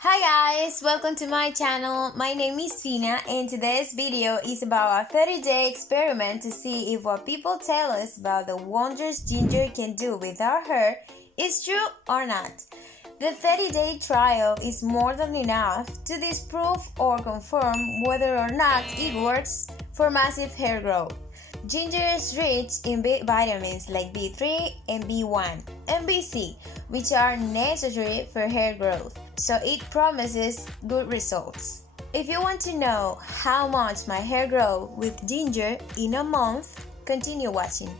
Hi guys, welcome to my channel. My name is Fina and today's video is about a 30-day experiment to see if what people tell us about the wonders ginger can do with our hair is true or not. The 30-day trial is more than enough to disprove or confirm whether or not it works for massive hair growth. Ginger is rich in vitamins like B3 and B1 and B6, which are necessary for hair growth, so it promises good results. If you want to know how much my hair grows with ginger in a month, continue watching.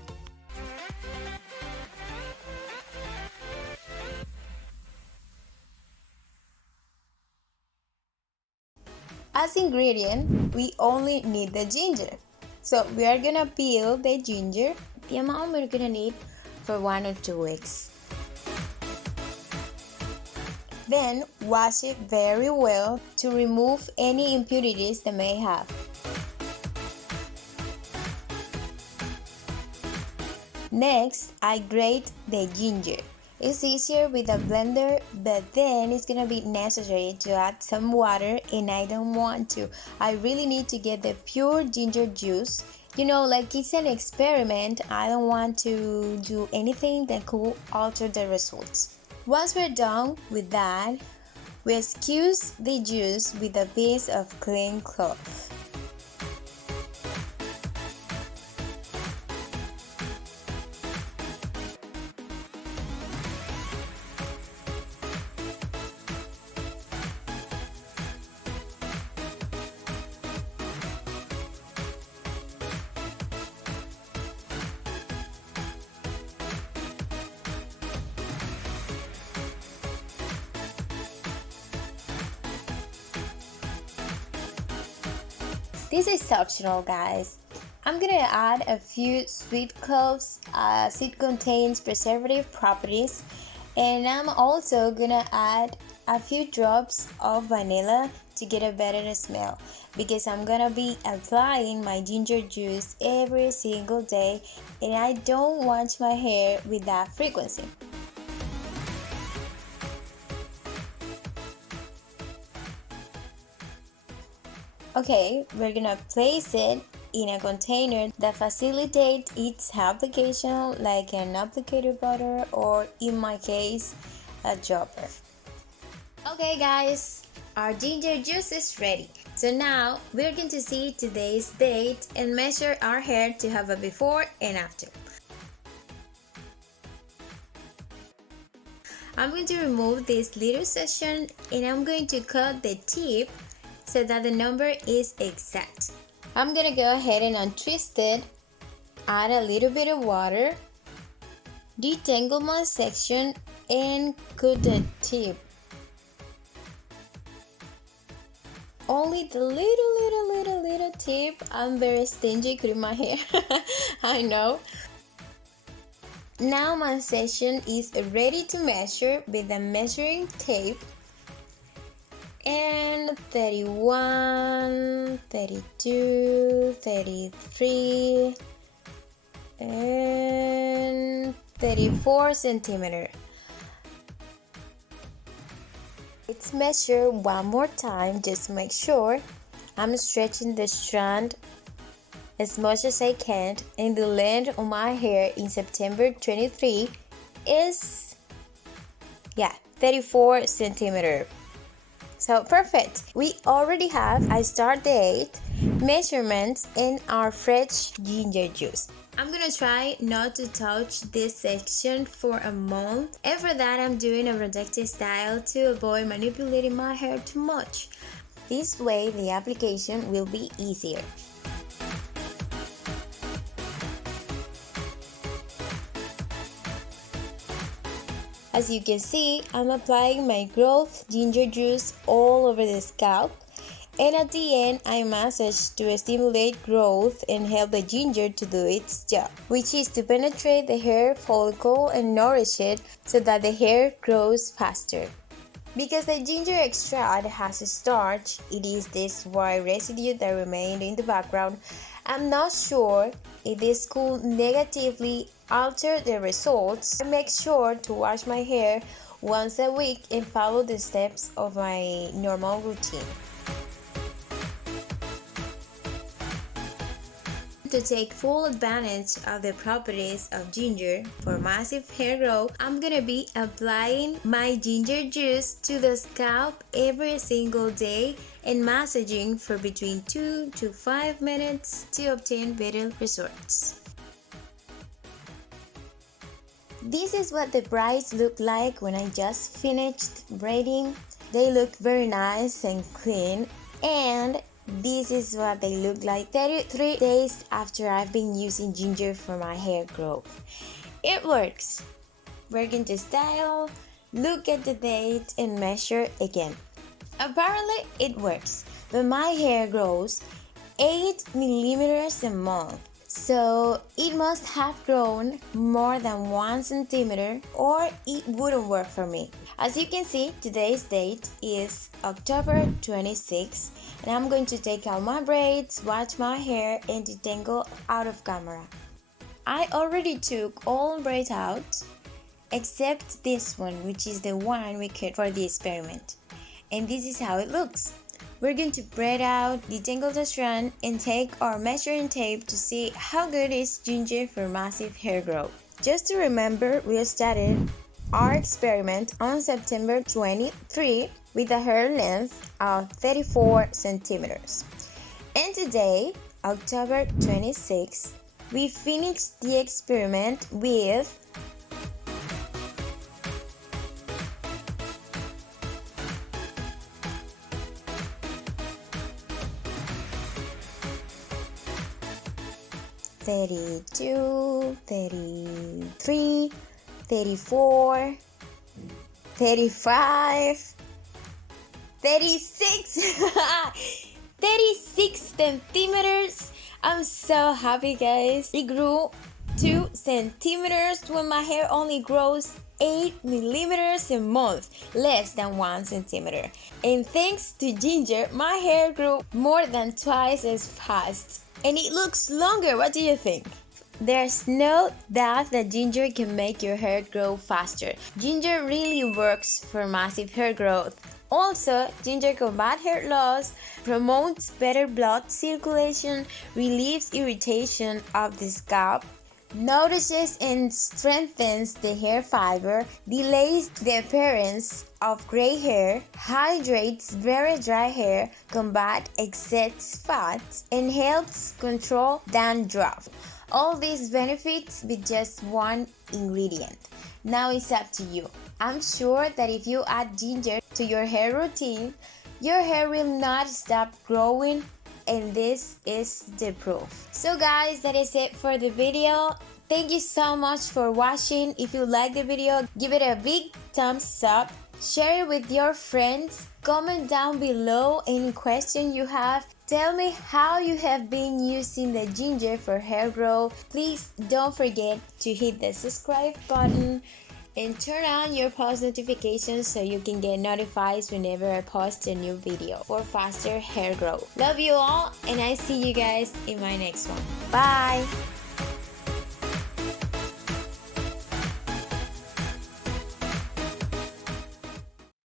As ingredient, we only need the ginger. So we are gonna peel the ginger, the amount we're gonna need for 1 or 2 weeks. Then wash it very well to remove any impurities that may have. Next, I grate the ginger. It's easier with a blender, but then it's gonna be necessary to add some water and I don't want to. I really need to get the pure ginger juice. Like it's an experiment. I don't want to do anything that could alter the results. Once we're done with that, we squeeze the juice with a piece of clean cloth. This is optional, guys. I'm gonna add a few sweet cloves as it contains preservative properties, and I'm also gonna add a few drops of vanilla to get a better smell because I'm gonna be applying my ginger juice every single day and I don't wash my hair with that frequency. Okay, we're gonna place it in a container that facilitates its application, like an applicator butter or in my case, a dropper. Okay guys, our ginger juice is ready. So now we're going to see today's date and measure our hair to have a before and after. I'm going to remove this little section and I'm going to cut the tip so that the number is exact. I'm gonna go ahead and untwist it, add a little bit of water, detangle my section and cut the tip. Only the little tip. I'm very stingy cutting my hair. I know. Now my section is ready to measure with a measuring tape. And 31, 32, 33, and 34 centimeters. Let's measure one more time just to make sure. I'm stretching the strand as much as I can, and the length of my hair in September 23 is 34 centimeters. So perfect. We already have a start date, measurements, and our fresh ginger juice. I'm gonna try not to touch this section for a month, and for that I'm doing a protective style to avoid manipulating my hair too much. This way the application will be easier. As you can see, I'm applying my growth ginger juice all over the scalp, and at the end I massage to stimulate growth and help the ginger to do its job, which is to penetrate the hair follicle and nourish it so that the hair grows faster. Because the ginger extract has a starch, it is this white residue that remained in the background. I'm not sure if this could negatively alter the results. I make sure to wash my hair once a week and follow the steps of my normal routine. To take full advantage of the properties of ginger for massive hair growth, I'm gonna be applying my ginger juice to the scalp every single day and massaging for between 2 to 5 minutes to obtain better results. This is what the braids look like when I just finished braiding. They look very nice and clean, and this is what they look like 33 days after I've been using ginger for my hair growth. It works. We're going to style, look at the date, and measure again. Apparently it works, but my hair grows 8 millimeters a month. So it must have grown more than 1 centimeter or it wouldn't work for me. As you can see, today's date is October 26, and I'm going to take out my braids, wash my hair, and detangle out of camera. I already took all braids out except this one, which is the one we cut for the experiment. And this is how it looks. We're going to braid out, detangle the strand, and take our measuring tape to see how good is ginger for massive hair growth. Just to remember, we started our experiment on September 23 with a hair length of 34 centimeters. And today, October 26, we finished the experiment with 32, 33, 34, 35, 36, 36 centimeters. I'm so happy, guys. It grew 2 centimeters when my hair only grows 8 millimeters a month, less than 1 centimeter. And thanks to ginger, my hair grew more than twice as fast. And it looks longer. What do you think? There's no doubt that ginger can make your hair grow faster. Ginger really works for massive hair growth. Also, ginger combats hair loss, promotes better blood circulation, relieves irritation of the scalp, nourishes and strengthens the hair fiber, delays the appearance of gray hair, hydrates very dry hair, combats excess fat, and helps control dandruff. All these benefits with just one ingredient. Now it's up to you. I'm sure that if you add ginger to your hair routine, your hair will not stop growing, and this is the proof. So guys, that is it for the video. Thank you so much for watching. If you like the video, give it a big thumbs up, share it with your friends, comment down below any question you have. Tell me how you have been using the ginger for hair growth. Please don't forget to hit the subscribe button and turn on your post notifications so you can get notified whenever I post a new video for faster hair growth. Love you all, and I see you guys in my next one. Bye!